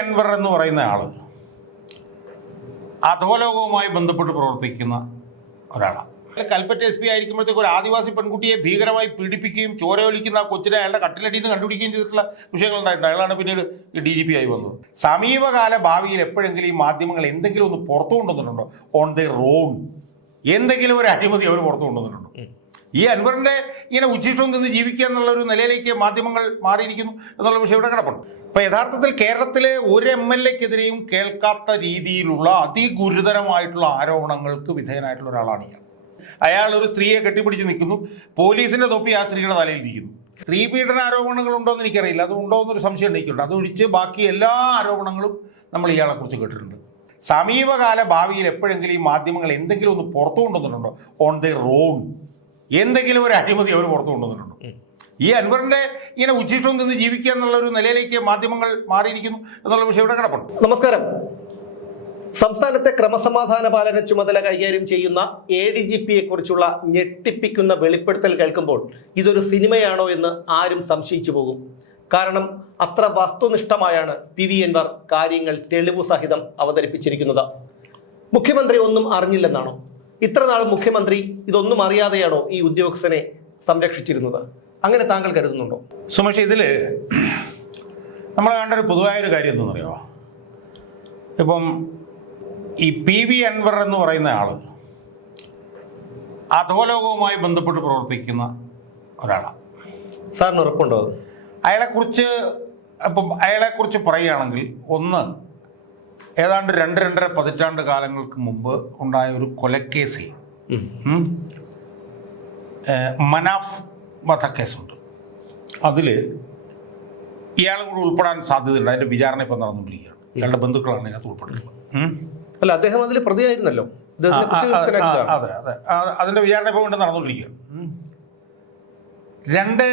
അൻവർ എന്ന് പറയുന്ന ആൾ അധോലോകവുമായി ബന്ധപ്പെട്ട് പ്രവർത്തിക്കുന്ന ഒരാളാണ് കൽപ്പറ്റ എസ് പി ആയിരിക്കുമ്പോഴത്തേക്ക് ഒരു ആദിവാസി പെൺകുട്ടിയെ ഭീകരമായി പീഡിപ്പിക്കുകയും ചോരയൊലിക്കുന്ന ആ കൊച്ചിനെ അയാളുടെ കട്ടിലടിയിൽ നിന്ന് കണ്ടുപിടിക്കുകയും ചെയ്തിട്ടുള്ള വിഷയങ്ങളുണ്ടായിട്ടുണ്ട് അയാളാണ് പിന്നീട് ഡി ജി പി ആയി വന്നത്. സമീപകാല ഭാവിയിൽ എപ്പോഴെങ്കിലും ഈ മാധ്യമങ്ങൾ എന്തെങ്കിലും ഒന്ന് പുറത്തു കൊണ്ടുവന്നിട്ടുണ്ടോ ഓൺ ദി റോൺ എന്തെങ്കിലും ഒരു അഴിമതി അവർ പുറത്തു കൊണ്ടുവന്നിട്ടുണ്ടോ ഈ അൻവറിന്റെ ഇങ്ങനെ ഉച്ചിഷ്ടം നിന്ന് ജീവിക്കുക എന്നുള്ള ഒരു നിലയിലേക്ക് മാധ്യമങ്ങൾ മാറിയിരിക്കുന്നു എന്നുള്ള വിഷയം ഇവിടെ കിടപ്പുണ്ട്. അപ്പൊ യഥാർത്ഥത്തിൽ കേരളത്തിലെ ഒരു എം എൽ എക്കെതിരെയും കേൾക്കാത്ത രീതിയിലുള്ള അതിഗുരുതരമായിട്ടുള്ള ആരോപണങ്ങൾക്ക് വിധേയനായിട്ടുള്ള ഒരാളാണ് ഇയാൾ. അയാൾ ഒരു സ്ത്രീയെ കെട്ടിപ്പിടിച്ച് നിൽക്കുന്നു. പോലീസിന്റെ തൊപ്പി ആ സ്ത്രീയുടെ തലയിൽ ഇരിക്കുന്നു സ്ത്രീ പീഡന ആരോപണങ്ങൾ ഉണ്ടോ എന്ന് എനിക്കറിയില്ല. അത് ഉണ്ടോ എന്നൊരു സംശയം എനിക്കുണ്ട്. അതൊഴിച്ച് ബാക്കി എല്ലാ ആരോപണങ്ങളും നമ്മൾ ഇയാളെക്കുറിച്ച് കേട്ടിട്ടുണ്ട്. സമീപകാല ഭാവിയിൽ എപ്പോഴെങ്കിലും ഈ മാധ്യമങ്ങൾ എന്തെങ്കിലും ഒന്ന് പുറത്തു കൊണ്ടുവന്നിട്ടുണ്ടോ ഓൺ ദി റോഡ് എന്തെങ്കിലും ഒരു അഴിമതി അവർ പുറത്തു കൊണ്ടുവന്നിട്ടുണ്ടോ? ഈ അൻവറിന്റെ ഇങ്ങനെ ഉച്ചിഷ്ടം നിന്ന് ജീവിക്കുക എന്നുള്ള ഒരു നിലയിലേക്ക് മാധ്യമങ്ങൾ മാറിയിരിക്കുന്നു എന്നുള്ള വിഷയം ഇവിടെ കിടപ്പുണ്ട്. നമസ്കാരം. സംസ്ഥാനത്തെ ക്രമസമാധാന പാലന ചുമതല കൈകാര്യം ചെയ്യുന്ന എ ഡി ജി പിയെ കുറിച്ചുള്ള ഞെട്ടിപ്പിക്കുന്ന വെളിപ്പെടുത്തൽ കേൾക്കുമ്പോൾ ഇതൊരു സിനിമയാണോ എന്ന് ആരും സംശയിച്ചു പോകും. കാരണം അത്ര വസ്തുനിഷ്ഠമായാണ് പി വി എൻവർ കാര്യങ്ങൾ തെളിവു സഹിതം അവതരിപ്പിച്ചിരിക്കുന്നത്. മുഖ്യമന്ത്രി ഒന്നും അറിഞ്ഞില്ലെന്നാണോ? ഇത്ര നാൾ മുഖ്യമന്ത്രി ഇതൊന്നും അറിയാതെയാണോ ഈ ഉദ്യോഗസ്ഥനെ സംരക്ഷിച്ചിരുന്നത്? അങ്ങനെ താങ്കൾ കരുതുന്നുണ്ടോ? സുമേഷ് ഇതിൽ നമ്മൾ കണ്ട ഒരു പൊതുവായൊരു കാര്യം എന്തെന്നറിയോ? ഇപ്പം ഈ പി വി അൻവർ എന്ന് പറയുന്ന ആൾ അധോലോകവുമായി ബന്ധപ്പെട്ട് പ്രവർത്തിക്കുന്ന ഒരാളാണ് സാറിന് ഉറപ്പുണ്ടോ അത്? അയാളെക്കുറിച്ച് ഇപ്പം അയാളെക്കുറിച്ച് പറയുകയാണെങ്കിൽ ഒന്ന് ഏതാണ്ട് രണ്ട് രണ്ടര പതിറ്റാണ്ട് കാലങ്ങൾക്ക് മുമ്പ് ഉണ്ടായ ഒരു കൊലക്കേസിൽ മനാഫ് വധക്കേസുണ്ട്. അതിൽ ഇയാൾ കൂടെ ഉൾപ്പെടാൻ സാധ്യതയുണ്ട്. അതിന്റെ വിചാരണ ഇപ്പം നടന്നുകൊണ്ടിരിക്കുകയാണ്. ഇയാളുടെ ബന്ധുക്കളാണ് ഇതിനകത്ത് ഉൾപ്പെട്ടിട്ടുള്ളത്. അല്ല അദ്ദേഹം അതിൽ പ്രതിയായിരുന്നല്ലോ. അതെ അതെ. അതിന്റെ അതിന്റെ വിചാരണ ഇപ്പോൾ കൊണ്ട് നടന്നുകൊണ്ടിരിക്കുകയാണ്. രണ്ട്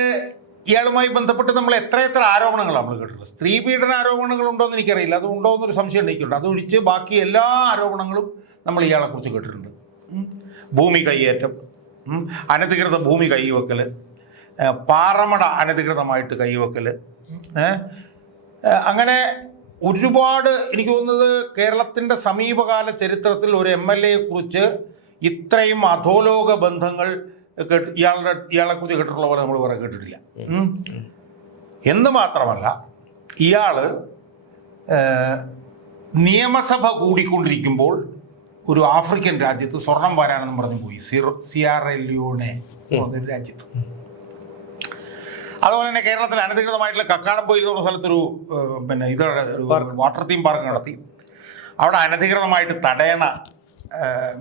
ഇയാളുമായി ബന്ധപ്പെട്ട് നമ്മൾ എത്ര എത്ര ആരോപണങ്ങളാണ് നമ്മൾ കേട്ടിട്ടുള്ളത്? സ്ത്രീ പീഡന ആരോപണങ്ങൾ ഉണ്ടോ എന്ന് എനിക്കറിയില്ല. അത് ഉണ്ടോ എന്നൊരു സംശയം എനിക്കുണ്ട് അതൊഴിച്ച് ബാക്കി എല്ലാ ആരോപണങ്ങളും നമ്മൾ ഇയാളെക്കുറിച്ച് കേട്ടിട്ടുണ്ട്. ഭൂമി കൈയേറ്റം. അനധികൃത ഭൂമി കൈവെക്കൽ പാറമട അനധികൃതമായിട്ട് കൈവെക്കൽ അങ്ങനെ ഒരുപാട് എനിക്ക് തോന്നുന്നത് കേരളത്തിന്റെ സമീപകാല ചരിത്രത്തിൽ ഒരു എം എൽ എയെ കുറിച്ച് ഇത്രയും അധോലോക ബന്ധങ്ങൾ കേട്ട് ഇയാളുടെ ഇയാളെക്കുറിച്ച് കേട്ടിട്ടുള്ള പോലെ നമ്മൾ വേറെ കേട്ടിട്ടില്ല. എന്ന് മാത്രമല്ല ഇയാൾ നിയമസഭ കൂടിക്കൊണ്ടിരിക്കുമ്പോൾ ഒരു ആഫ്രിക്കൻ രാജ്യത്ത് സ്വർണം വരാനെന്ന് പറഞ്ഞു പോയി. സിയാറെല്ലിയോണെ എന്ന് പറഞ്ഞൊരു രാജ്യത്ത്. അതുപോലെ തന്നെ കേരളത്തിൽ അനധികൃതമായിട്ടുള്ള കക്കാടംപൊയിൽ എന്ന് പറഞ്ഞ സ്ഥലത്തൊരു പിന്നെ ഇത് വാട്ടർ തീം പാർക്ക് നടത്തി. അവിടെ അനധികൃതമായിട്ട് തടയണ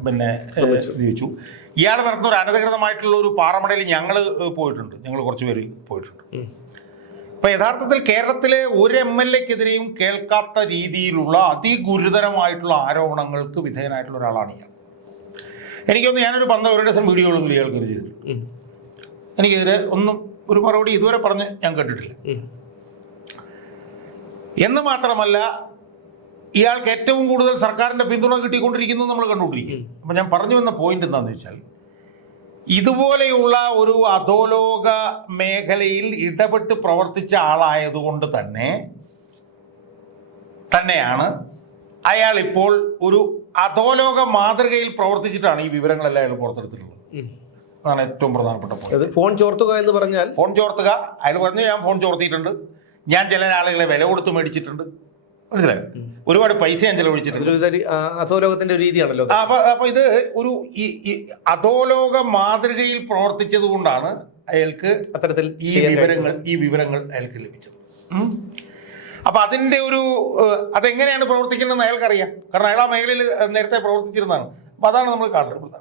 പിന്നെ ചോദിച്ചു ഇയാൾ നടത്തുന്ന ഒരു അനധികൃതമായിട്ടുള്ള ഒരു പാറമടയിൽ ഞങ്ങൾ പോയിട്ടുണ്ട് ഞങ്ങൾ കുറച്ച് പേര് പോയിട്ടുണ്ട്. അപ്പൊ യഥാർത്ഥത്തിൽ കേരളത്തിലെ ഒരു എം എൽ എക്കെതിരെയും കേൾക്കാത്ത രീതിയിലുള്ള അതിഗുരുതരമായിട്ടുള്ള ആരോപണങ്ങൾക്ക് വിധേയനായിട്ടുള്ള ഒരാളാണ് ഇയാൾ എനിക്കൊന്ന് ഞാനൊരു പന്ത ഒരു ദിവസം വീഡിയോകളൊന്നും ഇയാൾക്ക് ചെയ്തിട്ടുണ്ട്. എനിക്കെതിരെ ഒന്നും ഒരു മറുപടി ഇതുവരെ പറഞ്ഞ് ഞാൻ കേട്ടിട്ടില്ല. എന്ന് മാത്രമല്ല ഇയാൾക്ക് ഏറ്റവും കൂടുതൽ സർക്കാരിന്റെ പിന്തുണ കിട്ടിക്കൊണ്ടിരിക്കുന്നത് നമ്മൾ കണ്ടുകൊണ്ടിരിക്കും അപ്പം ഞാൻ പറഞ്ഞു വന്ന പോയിന്റ് എന്താണെന്ന് വെച്ചാൽ ഇതുപോലെയുള്ള ഒരു അധോലോക മേഖലയിൽ ഇടപെട്ട് പ്രവർത്തിച്ച ആളായതുകൊണ്ട് തന്നെ തന്നെയാണ് അയാൾ ഇപ്പോൾ ഒരു അധോലോക മാതൃകയിൽ പ്രവർത്തിച്ചിട്ടാണ് ഈ വിവരങ്ങളെല്ലാം അയാൾ പുറത്തെടുത്തിട്ടുള്ളത്. അതാണ് ഏറ്റവും പ്രധാനപ്പെട്ട പോയിന്റ് ഫോൺ ചോർത്തുക എന്ന് പറഞ്ഞാൽ? ഫോൺ ചോർത്തുക. അയാൾ പറഞ്ഞു ഞാൻ ഫോൺ ചോർത്തിയിട്ടുണ്ട്. ഞാൻ ചില ആളുകളെ വില കൊടുത്ത് മേടിച്ചിട്ടുണ്ട്. മനസ്സിലായോ? ഒരുപാട് പൈസ ഞാൻ ചെലവഴിച്ചിട്ടുണ്ട്. അധോലോകത്തിന്റെ ഒരു രീതിയാണല്ലോ. അപ്പൊ അപ്പൊ ഇത് ഒരു ഈ അധോലോക മാതൃകയിൽ പ്രവർത്തിച്ചത് കൊണ്ടാണ് അയാൾക്ക് അത്തരത്തിൽ ഈ വിവരങ്ങൾ ഈ വിവരങ്ങൾ അയാൾക്ക് ലഭിച്ചത്. അപ്പൊ അതിന്റെ ഒരു അതെങ്ങനെയാണ് പ്രവർത്തിക്കേണ്ടതെന്ന് അയാൾക്കറിയാം. കാരണം അയാൾ ആ മേഖലയിൽ നേരത്തെ പ്രവർത്തിച്ചിരുന്നതാണ്. അപ്പൊ അതാണ് നമ്മൾ കാണേണ്ടത്.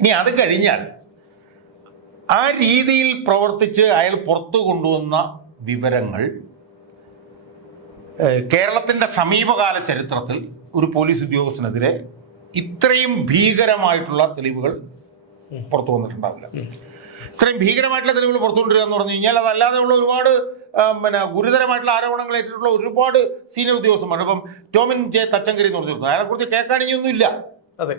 ഇനി അത് കഴിഞ്ഞാൽ ആ രീതിയിൽ പ്രവർത്തിച്ച് അയാൾ പുറത്തു കൊണ്ടുവന്ന വിവരങ്ങൾ ഏഹ്, കേരളത്തിന്റെ സമീപകാല ചരിത്രത്തിൽ ഒരു പോലീസ് ഉദ്യോഗസ്ഥനെതിരെ ഇത്രയും ഭീകരമായിട്ടുള്ള തെളിവുകൾ പുറത്തു വന്നിട്ടുണ്ടാവില്ല. ഇത്രയും ഭീകരമായിട്ടുള്ള തെളിവുകൾ പുറത്തു കൊണ്ടുവരിക എന്ന് പറഞ്ഞു കഴിഞ്ഞാൽ അതല്ലാതെ ഉള്ള ഒരുപാട് പിന്നെ ഗുരുതരമായിട്ടുള്ള ആരോപണങ്ങൾ ഏറ്റിട്ടുള്ള ഒരുപാട് സീനിയർ ഉദ്യോഗസ്ഥന്മാർ ഇപ്പം ടോമിൻ ജെ തച്ചങ്കരി എന്ന് പറഞ്ഞിരുന്നു അയാളെ കുറിച്ച് കേൾക്കാനിയൊന്നും ഇല്ല അതെ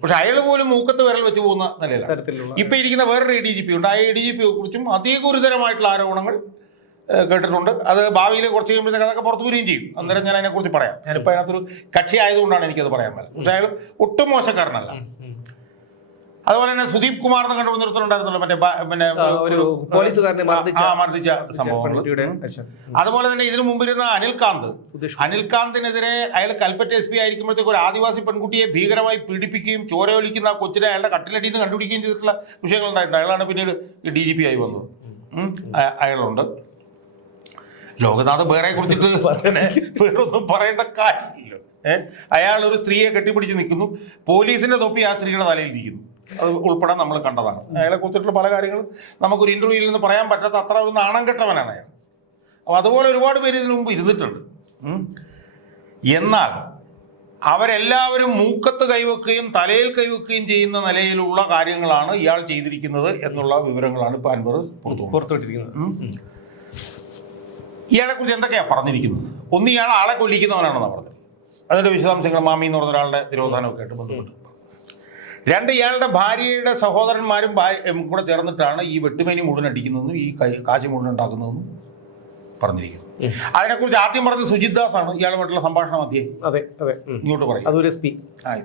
പക്ഷെ അയാൾ പോലും മൂക്കത്ത് വിരൽ വെച്ച് പോകുന്ന നിലയിലാണ്. ഇപ്പൊ ഇരിക്കുന്ന വേറൊരു എ ഡി ജി പി ഉണ്ട്. ആ എ ഡി ജി പിയെ കുറിച്ചും അതിഗുരുതരമായിട്ടുള്ള ആരോപണങ്ങൾ ഏഹ്, കേട്ടിട്ടുണ്ട്. അത് ഭാവിയിൽ കുറച്ച് കഴിയുമ്പോഴത്തേക്ക് അതൊക്കെ പുറത്തു വരികയും ചെയ്യും. അന്നേരം ഞാൻ അതിനെക്കുറിച്ച് പറയാം. ഞാനിപ്പോൾ അതിനകത്തൊരു കക്ഷി ആയതുകൊണ്ടാണ് എനിക്കത് പറയാൻ പറ്റുന്നത് പക്ഷേ അയാൾ ഒട്ടും മോശക്കാരനല്ല. അതുപോലെ തന്നെ സുദീപ് കുമാർ എന്ന് കണ്ടു നിർത്തുന്നുണ്ടായിരുന്നല്ലോ മറ്റേ ബ- പിന്നെ ആ, ഒരു പോലീസുകാരനെ മർദ്ദിച്ച സംഭവങ്ങൾ അതുപോലെ തന്നെ ഇതിനു മുമ്പിരുന്ന അനിൽകാന്ത്. അനിൽകാന്തിനെതിരെ അയാൾ കൽപ്പറ്റ എസ് പി ആയിരിക്കുമ്പോഴത്തേക്ക് ഒരു ആദിവാസി പെൺകുട്ടിയെ ഭീകരമായി പീഡിപ്പിക്കുകയും ചോരയൊലിക്കുന്ന കൊച്ചിനെ അയാളുടെ കട്ടിലടിയിൽ നിന്ന് കണ്ടുപിടിക്കുകയും ചെയ്തിട്ടുള്ള വിഷയങ്ങൾ ഉണ്ടായിട്ടുണ്ട് അയാളാണ് പിന്നീട് ഡി ജി പി ആയി വന്നത്. അയാളുണ്ട്. ലോകനാഥ് വേറെ കുറിച്ചിട്ട് വേറൊന്നും പറയേണ്ട കാര്യമില്ല. ഏഹ് അയാൾ ഒരു സ്ത്രീയെ കെട്ടിപ്പിടിച്ച് നിൽക്കുന്നു. പോലീസിന്റെ തൊപ്പി ആ സ്ത്രീയുടെ തലയിൽ ഇരിക്കുന്നു. അത് ഉൾപ്പെടെ നമ്മൾ കണ്ടതാണ്. അയാളെ കുറിച്ചിട്ടുള്ള പല കാര്യങ്ങളും നമുക്കൊരു ഇന്റർവ്യൂവിൽ നിന്ന് പറയാൻ പറ്റാത്ത അത്ര ഒരു നാണം കെട്ടവനാണ് അയാൾ. അപ്പോൾ അതുപോലെ ഒരുപാട് പേര് ഇതിനു മുമ്പ് ഇരുന്നിട്ടുണ്ട്. എന്നാൽ അവരെല്ലാവരും മൂക്കത്ത് കൈവെക്കുകയും തലയിൽ കൈവെക്കുകയും ചെയ്യുന്ന നിലയിലുള്ള കാര്യങ്ങളാണ് ഇയാൾ ചെയ്തിരിക്കുന്നത് എന്നുള്ള വിവരങ്ങളാണ് ഇപ്പൊ അൻവർ പുറത്തു പുറത്തുവിട്ടിരിക്കുന്നത്. ഇയാളെ കുറിച്ച് എന്തൊക്കെയാ പറഞ്ഞിരിക്കുന്നത്? ഒന്ന് ഇയാൾ ആളെ കൊല്ലിക്കുന്നവനാണെന്നാണ് പറഞ്ഞത്. അതിന്റെ വിശദാംശങ്ങൾ മാമി എന്ന് പറഞ്ഞ ഒരാളുടെ തിരോധാനമൊക്കെ ആയിട്ട് ബന്ധപ്പെട്ട്. രണ്ട് ഇയാളുടെ ഭാര്യയുടെ സഹോദരന്മാരും കൂടെ ചേർന്നിട്ടാണ് ഈ വെട്ടുമേനി മുഴുവൻ അടിക്കുന്നതെന്നും ഈ കാശി കാശ് മുഴുവൻ ഉണ്ടാക്കുന്നതെന്നും പറഞ്ഞിരിക്കുന്നു അതിനെക്കുറിച്ച് ആദ്യം പറഞ്ഞത് സുജിത് ദാസ് ആണ് ഇയാളുമായിട്ടുള്ള സംഭാഷണം മധ്യേ അതെ അതെ. ഇങ്ങോട്ട് പറയും. അതൊരു എസ് പി ആയി.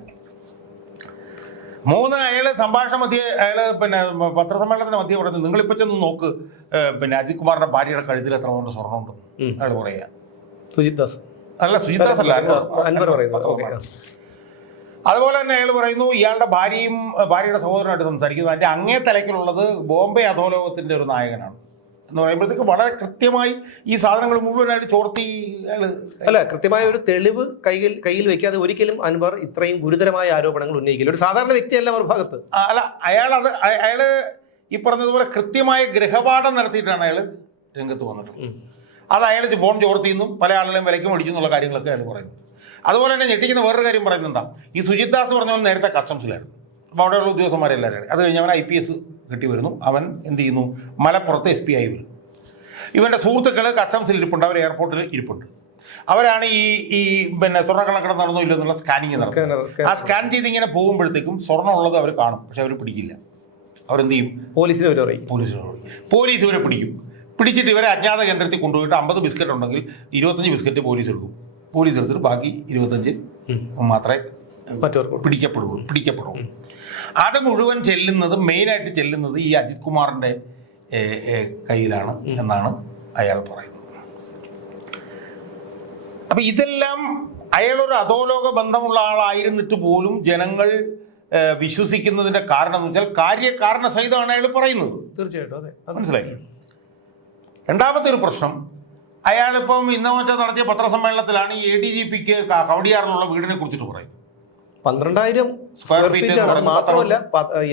മൂന്ന് അയാൾ സംഭാഷണ മധ്യ അയാൾ പിന്നെ പത്രസമ്മേളനത്തിന് മധ്യ പറയുന്നത് നിങ്ങളിപ്പോ ചെന്ന് നോക്ക്. പിന്നെ അജിത് കുമാറിന്റെ ഭാര്യയുടെ കഴുത്തിൽ എത്ര കൊണ്ട് സ്വർണം ഉണ്ട് അയാൾ പറയാ. സുജിത് ദാസ്. അല്ല സുജിത് ദാസ് അല്ല അൻവർ. പറയുന്നു. അതുപോലെ തന്നെ അയാൾ പറയുന്നു ഇയാളുടെ ഭാര്യയും ഭാര്യയുടെ സഹോദരനായിട്ട് സംസാരിക്കുന്നു. അതിന്റെ അങ്ങേ തലയ്ക്കുള്ളത് ബോംബെ അധോലോകത്തിന്റെ ഒരു നായകനാണ്. എന്ന് പറയുമ്പോഴത്തേക്ക് വളരെ കൃത്യമായി ഈ സാധനങ്ങൾ മുഴുവനായിട്ട് ചോർത്തി അല്ല കൃത്യമായ ഒരു തെളിവ് കയ്യിൽ കയ്യിൽ വെക്കാതെ ഒരിക്കലും അൻവർ ഇത്രയും ഗുരുതരമായ ആരോപണങ്ങൾ ഉന്നയിക്കില്ല. ഒരു സാധാരണ വ്യക്തിയല്ല മറുഭാഗത്ത് ഭാഗത്ത്. അല്ല അയാൾ അത് അയാൾ അയാൾ ഈ പറഞ്ഞതുപോലെ കൃത്യമായ ഗൃഹപാഠം നടത്തിയിട്ടാണ് അയാൾ രംഗത്ത് വന്നിട്ടുള്ളത്. അത് അയാൾ ഫോൺ ചോർത്തിയെന്നും പല ആളുകളെയും വിലയ്ക്ക് മേടിച്ചു എന്നുള്ള കാര്യങ്ങളൊക്കെ അയാൾ പറയുന്നു. അതുപോലെ തന്നെ ഞെട്ടിക്കുന്ന വേറൊരു കാര്യം പറയുന്നത് എന്താ? ഈ സുജിത് ദാസ് പറഞ്ഞ പോലെ നേരത്തെ കസ്റ്റംസിലായിരുന്നു അപ്പോൾ അവിടെയുള്ള ഉദ്യോഗസ്ഥന്മാരെല്ലാവരും. അത് കഴിഞ്ഞ് അവൻ ഐ പി എസ് കിട്ടി വരുന്നു അവൻ എന്ത് ചെയ്യുന്നു? മലപ്പുറത്ത് എസ് പി ആയി വരും ഇവന്റെ സുഹൃത്തുക്കൾ കസ്റ്റംസിൽ ഇരിപ്പുണ്ട്. അവർ എയർപോർട്ടിൽ ഇരിപ്പുണ്ട്. അവരാണ് ഈ ഈ പിന്നെ സ്വർണക്കള്ളക്കടം നടന്നോ ഇല്ലെന്നുള്ള സ്കാനിങ് നടത്തുന്നത്. ആ സ്കാൻ ചെയ്ത് ഇങ്ങനെ പോകുമ്പോഴത്തേക്കും സ്വർണം ഉള്ളത് അവർ കാണും. പക്ഷെ അവർ പിടിക്കില്ല. അവരെന്ത് ചെയ്യും? പോലീസിനെ പോലീസിനോട് പറയും. പോലീസ് ഇവരെ പിടിക്കും. പിടിച്ചിട്ട് ഇവരെ അജ്ഞാത കേന്ദ്രത്തിൽ കൊണ്ടുപോയിട്ട് അമ്പത് ബിസ്ക്കറ്റ് ഉണ്ടെങ്കിൽ ഇരുപത്തഞ്ച് ബിസ്ക്കറ്റ് പോലീസ് എടുക്കും. പോലീസ് എടുത്തിട്ട് ബാക്കി ഇരുപത്തഞ്ച് മാത്രമേ പിടിക്കപ്പെടുള്ളൂ പിടിക്കപ്പെടുള്ളൂ അത് മുഴുവൻ ചെല്ലുന്നത് മെയിനായിട്ട് ചെല്ലുന്നത് ഈ അജിത് കുമാറിന്റെ കയ്യിലാണ് എന്നാണ് അയാൾ പറയുന്നത്. അപ്പൊ ഇതെല്ലാം അയാളൊരു അധോലോക ബന്ധമുള്ള ആളായിരുന്നിട്ട് പോലും ജനങ്ങൾ വിശ്വസിക്കുന്നതിന്റെ കാരണം എന്ന് വെച്ചാൽ കാര്യകാരണ സഹിതമാണ് അയാൾ പറയുന്നത്. തീർച്ചയായിട്ടും അതെ. മനസ്സിലായി? രണ്ടാമത്തെ ഒരു പ്രശ്നം അയാളിപ്പം ഇന്നോ മറ്റോ നടത്തിയ പത്രസമ്മേളനത്തിലാണ് ഈ എ ഡി ജി പിക്ക് കവടിയാറിലുള്ള വീടിനെ കുറിച്ചിട്ട് പറയുന്നത്. പന്ത്രണ്ടായിരം സ്ക്വയർ ഫീറ്റ് ആണ്. മാത്രമല്ല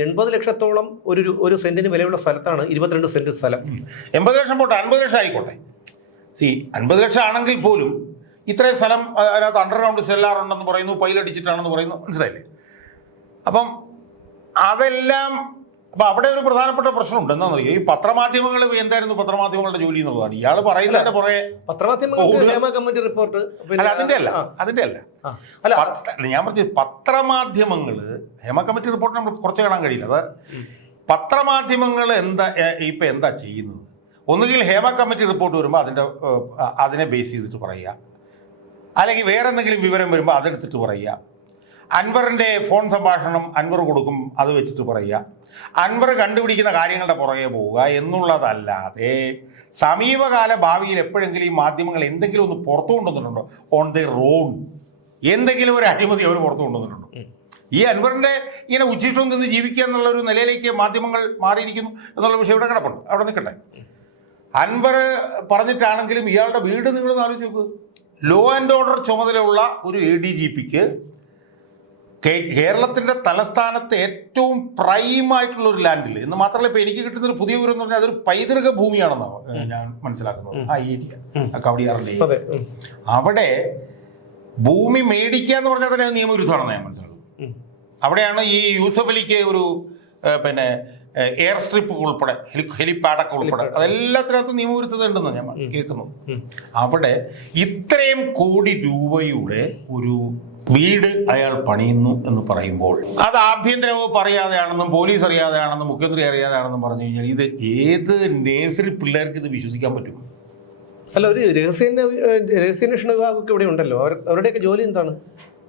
എൺപത് ലക്ഷത്തോളം ഒരു ഒരു സെന്റിന് വിലയുള്ള സ്ഥലത്താണ് ഇരുപത്തിരണ്ട് സെന്റ് സ്ഥലം. എൺപത് ലക്ഷം പോട്ടെ അൻപത് ലക്ഷം ആയിക്കോട്ടെ. സി അൻപത് ലക്ഷം ആണെങ്കിൽ പോലും ഇത്രയും സ്ഥലം അതിനകത്ത് അണ്ടർഗ്രൗണ്ട് സെല്ലാർ ഉണ്ടെന്ന് പറയുന്നു പൈലടിച്ചിട്ടാണെന്ന് പറയുന്നു മനസ്സിലായില്ലേ? അപ്പം അതെല്ലാം അപ്പൊ അവിടെ ഒരു പ്രധാനപ്പെട്ട പ്രശ്നമുണ്ട്. എന്താണെന്ന് അറിയോ ഈ പത്രമാധ്യമങ്ങൾ എന്തായിരുന്നു പത്രമാധ്യമങ്ങളുടെ ജോലി എന്നുള്ളതാണ്. ഇയാൾ പറയുന്നതിന്റെ പുറകെ കമ്മിറ്റി റിപ്പോർട്ട് അല്ല അതിന്റെ അല്ല അതിന്റെ അല്ല. അല്ല ഞാൻ പറഞ്ഞത് പത്രമാധ്യമങ്ങൾ ഹേമ കമ്മിറ്റി റിപ്പോർട്ട് നമ്മൾ കുറച്ച് കാണാൻ കഴിയില്ല. അത് പത്രമാധ്യമങ്ങൾ എന്താ ഇപ്പൊ എന്താ ചെയ്യുന്നത്? ഒന്നുകിൽ ഹേമ കമ്മിറ്റി റിപ്പോർട്ട് വരുമ്പോൾ അതിന്റെ അതിനെ ബേസ് ചെയ്തിട്ട് പറയുക. അല്ലെങ്കിൽ വേറെ എന്തെങ്കിലും വിവരം വരുമ്പോൾ അതെടുത്തിട്ട് പറയുക. അൻവറിന്റെ ഫോൺ സംഭാഷണം അൻവർ കൊടുക്കും അത് വെച്ചിട്ട് പറയുക. അൻവർ കണ്ടുപിടിക്കുന്ന കാര്യങ്ങളുടെ പുറകെ പോവുക എന്നുള്ളതല്ലാതെ സമീപകാല ഭാവിയിൽ എപ്പോഴെങ്കിലും ഈ മാധ്യമങ്ങൾ എന്തെങ്കിലും ഒന്ന് പുറത്തു കൊണ്ടുവന്നിട്ടുണ്ടോ? ഓൺ ദി റോൺ എന്തെങ്കിലും ഒരു അഴിമതി അവർ പുറത്തു കൊണ്ടുവന്നിട്ടുണ്ടോ? ഈ അൻവറിന്റെ ഇങ്ങനെ ഉച്ചിഷ്ടം നിന്ന് ജീവിക്കുക എന്നുള്ള ഒരു നിലയിലേക്ക് മാധ്യമങ്ങൾ മാറിയിരിക്കുന്നു എന്നുള്ള വിഷയം ഇവിടെ കിടപ്പുണ്ട്. അവിടെ നിൽക്കട്ടെ. അൻവർ പറഞ്ഞിട്ടാണെങ്കിലും ഇയാളുടെ വീട് നിങ്ങൾ ആലോചിച്ച് നോക്ക്. ലോ ആൻഡ് ഓർഡർ ചുമതലയുള്ള ഒരു എ ഡി ജി പിക്ക് കേരളത്തിന്റെ തലസ്ഥാനത്ത് ഏറ്റവും പ്രൈം ആയിട്ടുള്ള ഒരു ലാൻഡിൽ എന്ന് മാത്രമല്ല ഇപ്പൊ എനിക്ക് കിട്ടുന്ന ഒരു പുതിയ വിവരം എന്ന് പറഞ്ഞാൽ അതൊരു പൈതൃക ഭൂമിയാണെന്നാണ് ഞാൻ മനസ്സിലാക്കുന്നത്. ആ ഏരിയ ആ അതെ അവിടെ ഭൂമി മേടിക്കുക എന്ന് പറഞ്ഞാൽ തന്നെ നിയമവിരുദ്ധമാണെന്ന് ഞാൻ മനസ്സിലാക്കുന്നത്. അവിടെയാണ് ഈ യൂസഫലിക്ക് ഒരു പിന്നെ എയർ സ്ട്രിപ്പ് ഉൾപ്പെടെ ഹെലി ഹെലിപാഡൊക്കെ ഉൾപ്പെടെ. അതെല്ലാത്തിനകത്ത് നിയമവിരുദ്ധത ഉണ്ടെന്ന് ഞാൻ കേൾക്കുന്നത്. അവിടെ ഇത്രയും കോടി രൂപയുടെ ഒരു വീട് അയാൾ പണിയുന്നു എന്ന് പറയുമ്പോൾ അത് ആഭ്യന്തര വകുപ്പ് അറിയാതെയാണെന്നും പോലീസ് അറിയാതെയാണെന്നും മുഖ്യമന്ത്രി അറിയാതെയാണെന്നും പറഞ്ഞു കഴിഞ്ഞാൽ ഇത് ഏത് നേഴ്സറി പിള്ളേർക്ക് ഇത് വിശ്വസിക്കാൻ പറ്റും? അല്ല ഒരു രഹസ്യന്വേഷണ രഹസ്യാന്വേഷണ വിഭാഗമൊക്കെ ഇവിടെ ഉണ്ടല്ലോ. അവർ അവരുടെയൊക്കെ ജോലി എന്താണ്?